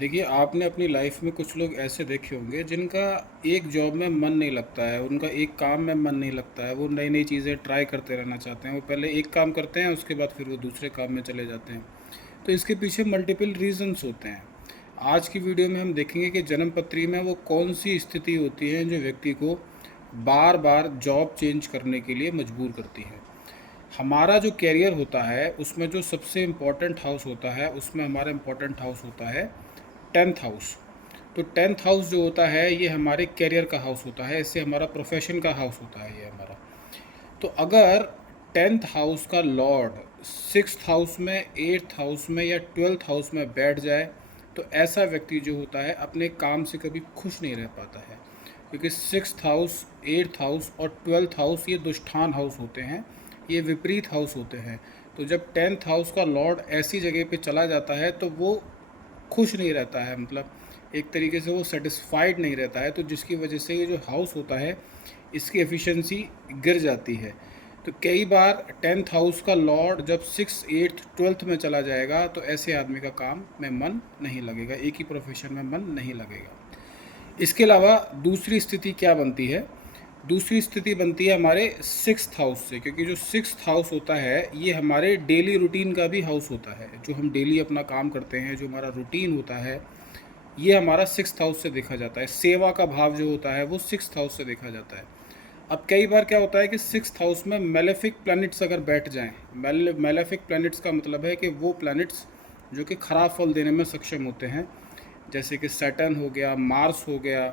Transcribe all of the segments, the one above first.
देखिए, आपने अपनी लाइफ में कुछ लोग ऐसे देखे होंगे जिनका एक जॉब में मन नहीं लगता है, उनका एक काम में मन नहीं लगता है, वो नई-नई चीज़ें ट्राई करते रहना चाहते हैं। वो पहले एक काम करते हैं, उसके बाद फिर वो दूसरे काम में चले जाते हैं। तो इसके पीछे मल्टीपल रीज़न्स होते हैं। आज की वीडियो में हम देखेंगे कि जन्म पत्री में वो कौन-सी स्थिति होती है जो व्यक्ति को बार-बार जॉब चेंज करने के लिए मजबूर करती है। हमारा जो करियर होता है, उसमें जो सबसे इम्पोर्टेंट हाउस होता है, उसमें हमारा इम्पोर्टेंट हाउस होता है 10th हाउस। तो 10th हाउस जो होता है ये हमारे करियर का हाउस होता है, इससे हमारा प्रोफेशन का हाउस होता है ये हमारा। तो अगर 10th हाउस का लॉर्ड 6th हाउस में, 8th हाउस में या 12th हाउस में बैठ जाए तो ऐसा व्यक्ति जो होता है अपने काम से कभी खुश नहीं रह पाता है, क्योंकि 6th हाउस, 8th हाउस और 12th हाउस ये दुष्टान हाउस होते हैं, ये विपरीत हाउस होते हैं। तो जब 10th हाउस का लॉर्ड ऐसी जगह पे चला जाता है तो वो खुश नहीं रहता है, मतलब एक तरीके से वो सेटिस्फाइड नहीं रहता है, तो जिसकी वजह से ये जो हाउस होता है इसकी एफिशिएंसी गिर जाती है। तो कई बार 10th हाउस का लॉर्ड जब 6, 8, 12th में चला जाएगा तो ऐसे आदमी का काम में मन नहीं लगेगा, एक ही प्रोफेशन में मन नहीं लगेगा। इसके अलावा दूसरी स्थिति क्या बनती है? दूसरी स्थिति बनती है हमारे 6th हाउस से, क्योंकि जो 6th हाउस होता है ये हमारे डेली रूटीन का भी हाउस होता है। जो हम डेली अपना काम करते हैं, जो हमारा रूटीन होता है, ये हमारा 6th हाउस से देखा जाता है। सेवा का भाव जो होता है वो 6th हाउस से देखा जाता है। अब कई बार क्या होता है कि 6th हाउस में मेलेफिक प्लैनेट्स अगर बैठ जाएं, मेलेफिक प्लैनेट्स का मतलब है कि वो प्लैनेट्स जो कि खराब फल देने में सक्षम होते हैं, जैसे कि सैटर्न हो गया, मार्स हो गया,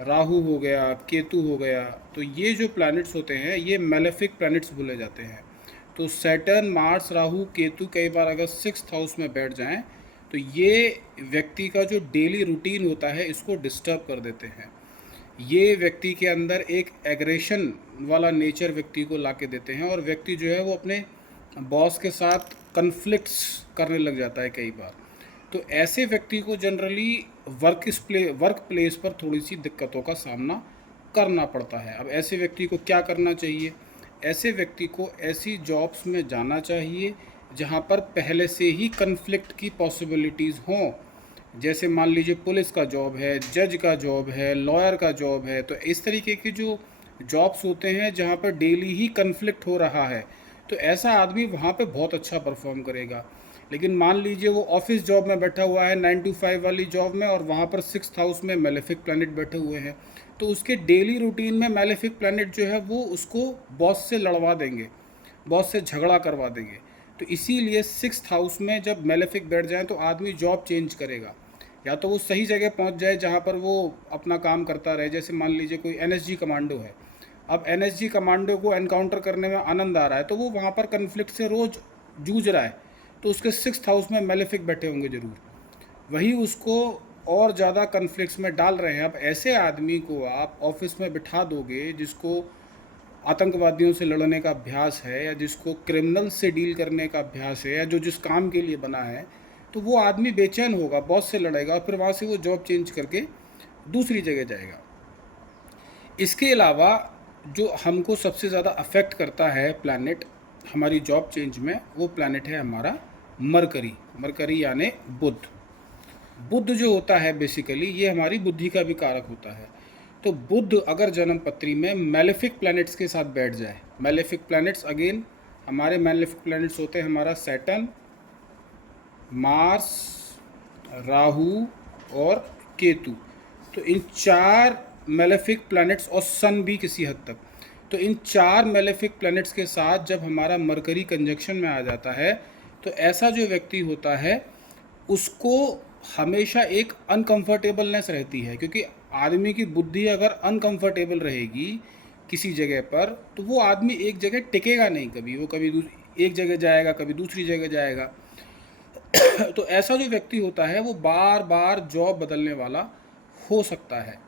राहु हो गया, केतु हो गया। तो ये जो प्लैनेट्स होते हैं ये मेलेफिक प्लैनेट्स बोले जाते हैं। तो सैटर्न, मार्स, राहु, केतु कई बार अगर 6th हाउस में बैठ जाएं तो ये व्यक्ति का जो डेली रूटीन होता है इसको डिस्टर्ब कर देते हैं। ये व्यक्ति के अंदर एक एग्रेशन वाला नेचर व्यक्ति को ला के देते हैं, और व्यक्ति जो है वो अपने बॉस के साथ कन्फ्लिक्ट्स करने लग जाता है कई बार। तो ऐसे व्यक्ति को जनरली वर्क प्लेस पर थोड़ी सी दिक्कतों का सामना करना पड़ता है। अब ऐसे व्यक्ति को क्या करना चाहिए? ऐसे व्यक्ति को ऐसी जॉब्स में जाना चाहिए जहाँ पर पहले से ही कन्फ्लिक्ट की पॉसिबिलिटीज़ हों। जैसे मान लीजिए पुलिस का जॉब है, जज का जॉब है, लॉयर का जॉब है। तो इस तरीके के जो जॉब्स होते हैं जहाँ पर डेली ही कन्फ्लिक्ट हो रहा है, तो ऐसा आदमी वहाँ पे बहुत अच्छा परफॉर्म करेगा। लेकिन मान लीजिए वो ऑफिस जॉब में बैठा हुआ है, 9 to 5 वाली जॉब में, और वहाँ पर 6th हाउस में मेलेफिक प्लैनेट बैठे हुए हैं, तो उसके डेली रूटीन में मेलेफिक प्लैनेट जो है वो उसको बॉस से लड़वा देंगे, बॉस से झगड़ा करवा देंगे। तो इसीलिए 6th हाउस में जब मेलेफिक बैठ जाए तो आदमी जॉब चेंज करेगा, या तो वो सही जगह पहुंच जाए जहां पर वो अपना काम करता रहे। जैसे मान लीजिए कोई एनएसजी कमांडो है, अब एनएसजी कमांडो को एनकाउंटर करने में आनंद आ रहा है तो वो वहां पर कन्फ्लिक्ट से रोज़ जूझ रहा है, तो उसके 6th हाउस में मेलेफिक बैठे होंगे ज़रूर, वही उसको और ज़्यादा कन्फ्लिक्ट्स में डाल रहे हैं। अब ऐसे आदमी को आप ऑफिस में बिठा दोगे जिसको आतंकवादियों से लड़ने का अभ्यास है, या जिसको क्रिमिनल से डील करने का अभ्यास है, या जो जिस काम के लिए बना है, तो वो आदमी बेचैन होगा, बॉस से लड़ेगा, और फिर वहाँ से वो जॉब चेंज करके दूसरी जगह जाएगा। इसके अलावा जो हमको सबसे ज़्यादा अफेक्ट करता है प्लैनेट हमारी जॉब चेंज में, वो प्लैनेट है हमारा मरकरी। मरकरी यानी बुध। बुध जो होता है बेसिकली ये हमारी बुद्धि का भी कारक होता है। तो बुध अगर जन्म पत्री में मेलेफिक प्लैनेट्स के साथ बैठ जाए, मेलेफिक प्लैनेट्स अगेन हमारे मेलेफिक प्लैनेट्स होते हैं हमारा सैटर्न, मार्स, राहु और केतु। तो इन चार मेलेफिक प्लैनेट्स, और सन भी किसी हद तक, तो इन चार मेलेफिक प्लैनेट्स के साथ जब हमारा मरकरी कंजक्शन में आ जाता है तो ऐसा जो व्यक्ति होता है उसको हमेशा एक अनकंफर्टेबलनेस रहती है, क्योंकि आदमी की बुद्धि अगर अनकंफर्टेबल रहेगी किसी जगह पर तो वो आदमी एक जगह टिकेगा नहीं कभी, वो कभी एक जगह जाएगा, कभी दूसरी जगह जाएगा। तो ऐसा जो व्यक्ति होता है वो बार बार जॉब बदलने वाला हो सकता है।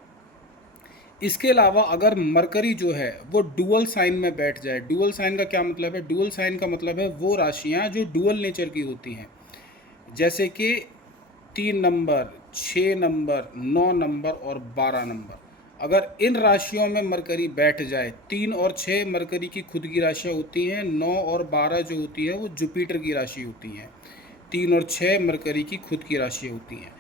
इसके अलावा अगर मरकरी जो है वो डुअल साइन में बैठ जाए, डुअल साइन का क्या मतलब है? डुअल साइन का मतलब है वो राशियां जो डुअल नेचर की होती हैं, जैसे कि 3 नंबर, 6 नंबर, 9 नंबर और 12 नंबर। अगर इन राशियों में मरकरी बैठ जाए, 3 और 6 मरकरी की खुद की राशियाँ होती हैं, 9 और 12 जो होती है वो जुपिटर की राशि होती हैं। 3 और 6 मरकरी की खुद की राशि होती हैं।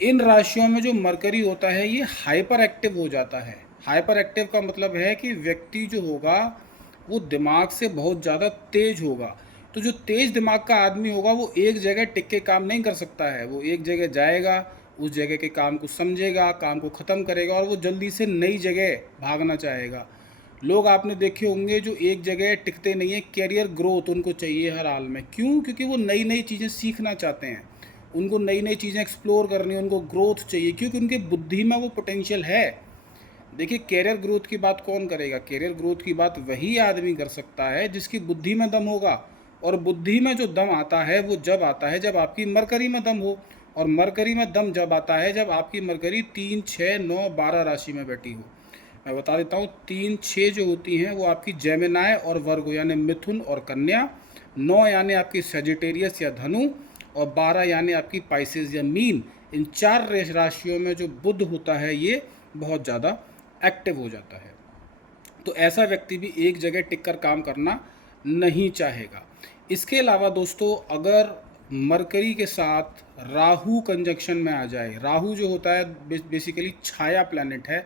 इन राशियों में जो मरकरी होता है ये हाइपर एक्टिव हो जाता है। हाइपर एक्टिव का मतलब है कि व्यक्ति जो होगा वो दिमाग से बहुत ज़्यादा तेज होगा। तो जो तेज दिमाग का आदमी होगा वो एक जगह टिक के काम नहीं कर सकता है, वो एक जगह जाएगा, उस जगह के काम को समझेगा, काम को ख़त्म करेगा और वो जल्दी से नई जगह भागना चाहेगा। लोग आपने देखे होंगे जो एक जगह टिकते नहीं है, कैरियर ग्रोथ उनको चाहिए हर हाल में। क्यों? क्योंकि वो नई नई चीज़ें सीखना चाहते हैं, उनको नई नई चीज़ें एक्सप्लोर करनी है, उनको ग्रोथ चाहिए, क्योंकि उनकी बुद्धि में वो पोटेंशियल है। देखिए, कैरियर ग्रोथ की बात कौन करेगा? कैरियर ग्रोथ की बात वही आदमी कर सकता है जिसकी बुद्धि में दम होगा। और बुद्धि में जो दम आता है वो जब आता है जब आपकी मरकरी में दम हो। और मरकरी में दम जब आता है जब आपकी मरकरी 3, 6, 9, 12 राशि में बैठी हो। मैं बता देता हूँ, 3, 6 जो होती हैं वो आपकी जेमिनाय और वर्गो यानी मिथुन और कन्या, 9 यानी आपकी सेजिटेरियस या धनु, और 12 यानी आपकी पाइसेस या मीन। इन 4 राशियों में जो बुध होता है ये बहुत ज़्यादा एक्टिव हो जाता है। तो ऐसा व्यक्ति भी एक जगह टिक कर काम करना नहीं चाहेगा। इसके अलावा दोस्तों, अगर मरकरी के साथ राहु कंजक्शन में आ जाए, राहु जो होता है बेसिकली छाया प्लैनेट है,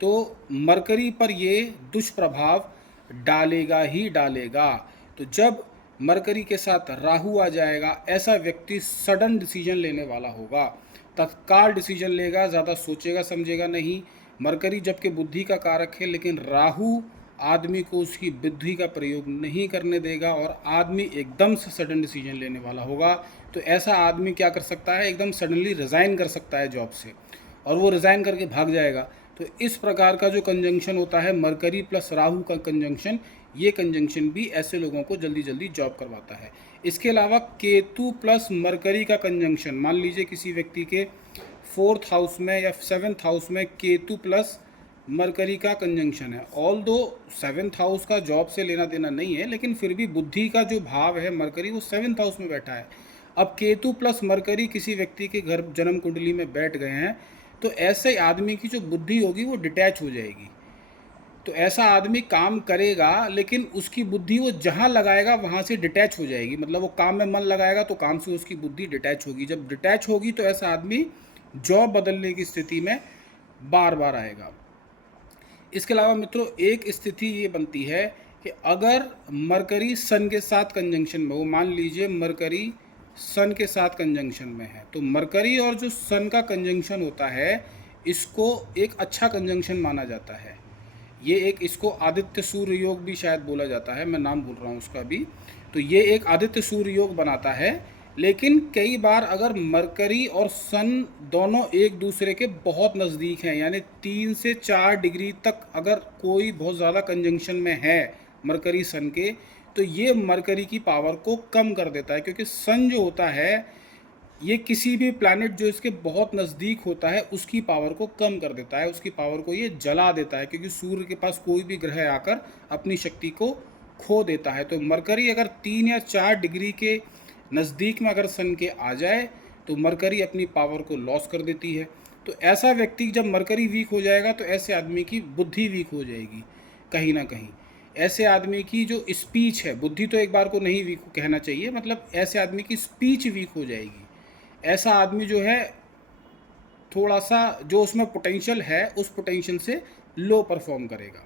तो मरकरी पर ये दुष्प्रभाव डालेगा ही डालेगा। तो जब मरकरी के साथ राहु आ जाएगा, ऐसा व्यक्ति सडन डिसीजन लेने वाला होगा, तत्काल डिसीजन लेगा, ज़्यादा सोचेगा समझेगा नहीं। मरकरी जबकि बुद्धि का कारक है, लेकिन राहु आदमी को उसकी बुद्धि का प्रयोग नहीं करने देगा और आदमी एकदम से सडन डिसीजन लेने वाला होगा। तो ऐसा आदमी क्या कर सकता है? एकदम सडनली रिज़ाइन कर सकता है जॉब से, और वो रिज़ाइन करके भाग जाएगा। तो इस प्रकार का जो कंजंक्शन होता है, मरकरी प्लस राहु का कंजंक्शन, ये कंजंक्शन भी ऐसे लोगों को जल्दी जल्दी जॉब करवाता है। इसके अलावा केतु प्लस मरकरी का कंजंक्शन, मान लीजिए किसी व्यक्ति के 4th हाउस में या 7th हाउस में केतु प्लस मरकरी का कंजंक्शन है। ऑल दो 7th हाउस का जॉब से लेना देना नहीं है, लेकिन फिर भी बुद्धि का जो भाव है मरकरी, वो 7th हाउस में बैठा है। अब केतु प्लस मरकरी किसी व्यक्ति के घर जन्म कुंडली में बैठ गए हैं, तो ऐसे आदमी की जो बुद्धि होगी वो डिटैच हो जाएगी। तो ऐसा आदमी काम करेगा, लेकिन उसकी बुद्धि वो जहाँ लगाएगा वहाँ से डिटैच हो जाएगी। मतलब वो काम में मन लगाएगा तो काम से उसकी बुद्धि डिटैच होगी। जब डिटैच होगी तो ऐसा आदमी जॉब बदलने की स्थिति में बार बार आएगा। इसके अलावा मित्रों, एक स्थिति ये बनती है कि अगर मरकरी सन के साथ कंजंक्शन में हो, मान लीजिए मरकरी सन के साथ कंजंक्शन में है, तो मरकरी और जो सन का कंजंक्शन होता है इसको एक अच्छा कंजंक्शन माना जाता है। ये एक, इसको आदित्य सूर्य योग भी शायद बोला जाता है, मैं नाम भूल रहा हूँ उसका भी। तो ये एक आदित्य सूर्य योग बनाता है। लेकिन कई बार अगर मरकरी और सन दोनों एक दूसरे के बहुत नज़दीक हैं, यानी 3 से 4 डिग्री तक अगर कोई बहुत ज़्यादा कंजंक्शन में है मरकरी सन के, तो ये मरकरी की पावर को कम कर देता है। क्योंकि सन जो होता है ये किसी भी प्लैनेट जो इसके बहुत नज़दीक होता है उसकी पावर को कम कर देता है, उसकी पावर को ये जला देता है, क्योंकि सूर्य के पास कोई भी ग्रह आकर अपनी शक्ति को खो देता है। तो मरकरी अगर 3 या 4 डिग्री के नज़दीक में अगर सन के आ जाए तो मरकरी अपनी पावर को लॉस कर देती है। तो ऐसा व्यक्ति जब मरकरी वीक हो जाएगा तो ऐसे आदमी की बुद्धि वीक हो जाएगी कहीं ना कहीं। ऐसे आदमी की जो स्पीच है, बुद्धि तो एक बार को नहीं वीक कहना चाहिए, मतलब ऐसे आदमी की स्पीच वीक हो जाएगी। ऐसा आदमी जो है थोड़ा सा जो उसमें पोटेंशियल है उस पोटेंशियल से लो परफॉर्म करेगा।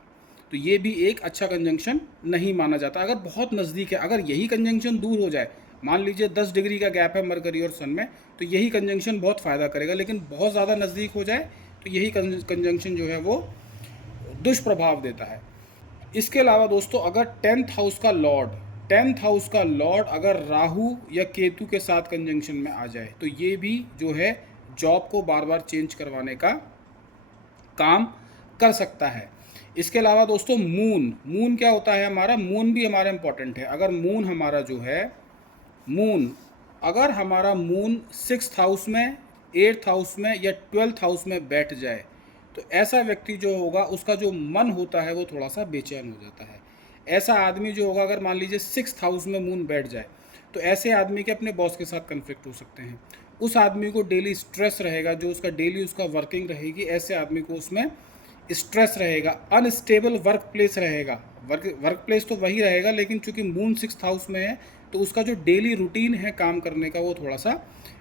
तो ये भी एक अच्छा कंजंक्शन नहीं माना जाता अगर बहुत नज़दीक है। अगर यही कंजंक्शन दूर हो जाए, मान लीजिए 10 डिग्री का गैप है मरकरी और सन में, तो यही कंजंक्शन बहुत फ़ायदा करेगा। लेकिन बहुत ज़्यादा नज़दीक हो जाए तो यही कंजंक्शन जो है वो दुष्प्रभाव देता है। इसके अलावा दोस्तों, अगर 10th हाउस का लॉर्ड अगर राहु या केतु के साथ कंजंक्शन में आ जाए, तो ये भी जो है जॉब को बार बार चेंज करवाने का काम कर सकता है। इसके अलावा दोस्तों, मून क्या होता है हमारा? मून भी हमारा इम्पॉर्टेंट है। अगर मून हमारा जो है, अगर हमारा मून 6th हाउस में, 8th हाउस में या 12th हाउस में बैठ जाए, तो ऐसा व्यक्ति जो होगा उसका जो मन होता है वो थोड़ा सा बेचैन हो जाता है। ऐसा आदमी जो होगा, अगर मान लीजिए 6th हाउस में मून बैठ जाए, तो ऐसे आदमी के अपने बॉस के साथ कन्फ्लिक्ट हो सकते हैं। उस आदमी को डेली स्ट्रेस रहेगा, जो उसका डेली उसका वर्किंग रहेगी, ऐसे आदमी को उसमें स्ट्रेस रहेगा। अनस्टेबल वर्क प्लेस रहेगा। वर्क प्लेस तो वही रहेगा, लेकिन चूंकि मून 6th हाउस में है तो उसका जो डेली रूटीन है काम करने का वो थोड़ा सा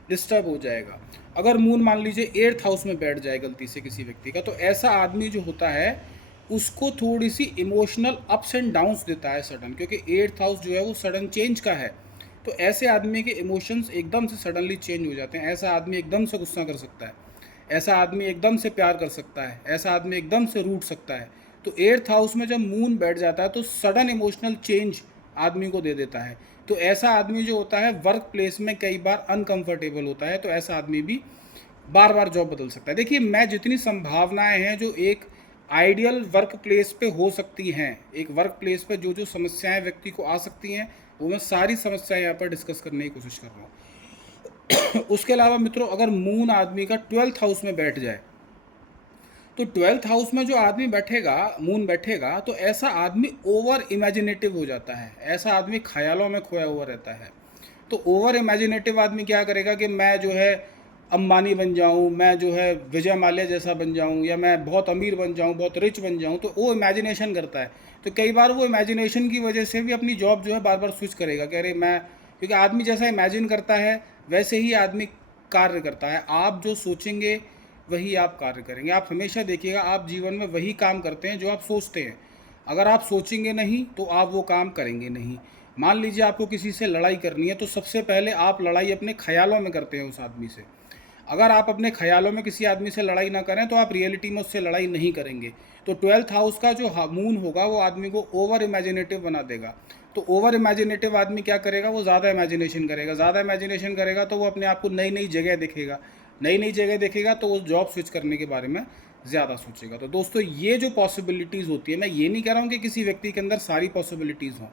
डिस्टर्ब हो जाएगा। अगर मून मान लीजिए 8th हाउस में बैठ जाए गलती से किसी व्यक्ति का, तो ऐसा आदमी जो होता है उसको थोड़ी सी इमोशनल अप्स एंड डाउन्स देता है सडन, क्योंकि 8th हाउस जो है वो सडन चेंज का है। तो ऐसे आदमी के इमोशंस एकदम से सडनली चेंज हो जाते हैं। ऐसा आदमी एकदम से गुस्सा कर सकता है, ऐसा आदमी एकदम से प्यार कर सकता है, ऐसा आदमी एकदम से रूठ सकता है। तो 8th हाउस में जब मून बैठ जाता है तो सडन इमोशनल चेंज आदमी को दे देता है। तो ऐसा आदमी जो होता है वर्क प्लेस में कई बार अनकंफर्टेबल होता है, तो ऐसा आदमी भी बार बार जॉब बदल सकता है। देखिए, मैं जितनी संभावनाएं हैं जो एक आइडियल वर्क प्लेस पे हो सकती हैं, एक वर्क प्लेस पे जो जो समस्याएं व्यक्ति को आ सकती हैं, वो मैं सारी समस्याएं यहाँ पर डिस्कस करने की कोशिश कर रहा हूँ। उसके अलावा मित्रों, अगर मून आदमी का 12th हाउस में बैठ जाए, तो 12th हाउस में जो आदमी बैठेगा, मून बैठेगा, तो ऐसा आदमी ओवर इमेजिनेटिव हो जाता है, ऐसा आदमी ख्यालों में खोया हुआ रहता है। तो ओवर इमेजिनेटिव आदमी क्या करेगा कि मैं जो है अंबानी बन जाऊं, मैं जो है विजय माल्या जैसा बन जाऊं, या मैं बहुत अमीर बन जाऊं, बहुत रिच बन जाऊं। तो वो इमेजिनेशन करता है। तो कई बार वो इमेजिनेशन की वजह से भी अपनी जॉब जो है बार बार स्विच करेगा कि अरे मैं, क्योंकि आदमी जैसा इमेजिन करता है वैसे ही आदमी कार्य करता है। आप जो सोचेंगे वही आप कार्य करेंगे। आप हमेशा देखिएगा, आप जीवन में वही काम करते हैं जो आप सोचते हैं। अगर आप सोचेंगे नहीं तो आप वो काम करेंगे नहीं। मान लीजिए आपको किसी से लड़ाई करनी है, तो सबसे पहले आप लड़ाई अपने ख्यालों में करते हैं उस आदमी से। अगर आप अपने ख्यालों में किसी आदमी से लड़ाई ना करें तो आप रियलिटी में उससे लड़ाई नहीं करेंगे। तो 12th हाउस का जो मून होगा वो आदमी को ओवर इमेजिनेटिव बना देगा। तो ओवर इमेजिनेटिव आदमी क्या करेगा, वो ज़्यादा इमेजिनेशन करेगा। ज़्यादा इमेजिनेशन करेगा तो वो अपने आप को नई नई जगह देखेगा, नई नई जगह देखेगा तो वो जॉब स्विच करने के बारे में ज़्यादा सोचेगा। तो दोस्तों, ये जो पॉसिबिलिटीज़ होती है, मैं ये नहीं कह रहा हूँ कि किसी व्यक्ति के अंदर सारी पॉसिबिलिटीज़ हों,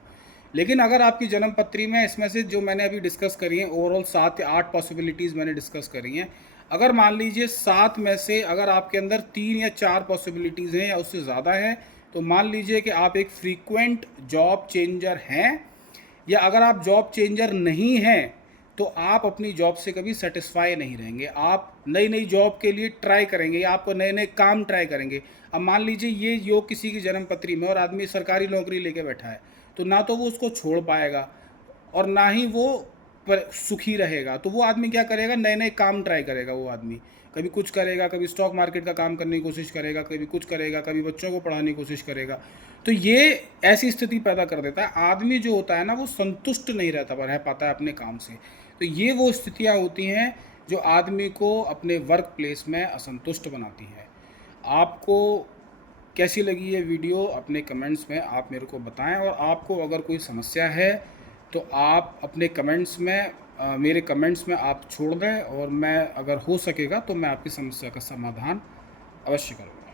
लेकिन अगर आपकी जन्म पत्री में इसमें से जो मैंने अभी डिस्कस करी है, ओवरऑल 7 या 8 पॉसिबिलिटीज़ मैंने डिस्कस करी हैं, अगर मान लीजिए 7 में से अगर आपके अंदर 3 या 4 पॉसिबिलिटीज़ हैं या उससे ज़्यादा है, तो मान लीजिए कि आप एक फ्रीक्वेंट जॉब चेंजर हैं। या अगर आप जॉब चेंजर नहीं हैं तो आप अपनी जॉब से कभी सेटिस्फाई नहीं रहेंगे। आप नई नई जॉब के लिए ट्राई करेंगे, या आपको नए नए काम ट्राई करेंगे। अब मान लीजिए ये योग किसी की जन्म पत्री में और आदमी सरकारी नौकरी लेके बैठा है, तो ना तो वो उसको छोड़ पाएगा और ना ही वो सुखी रहेगा। तो वो आदमी क्या करेगा, नए नए काम ट्राई करेगा। वो आदमी कभी कुछ करेगा, कभी स्टॉक मार्केट का काम करने की कोशिश करेगा, कभी कुछ करेगा, कभी बच्चों को पढ़ाने की कोशिश करेगा। तो ये ऐसी स्थिति पैदा कर देता है। आदमी जो होता है ना, वो संतुष्ट नहीं रह पाता है अपने काम से। तो ये वो स्थितियाँ होती हैं जो आदमी को अपने वर्क प्लेस में असंतुष्ट बनाती हैं। आपको कैसी लगी ये वीडियो, अपने कमेंट्स में आप मेरे को बताएं। और आपको अगर कोई समस्या है तो आप अपने कमेंट्स में मेरे कमेंट्स में आप छोड़ दें, और मैं अगर हो सकेगा तो मैं आपकी समस्या का समाधान अवश्य करूँगा।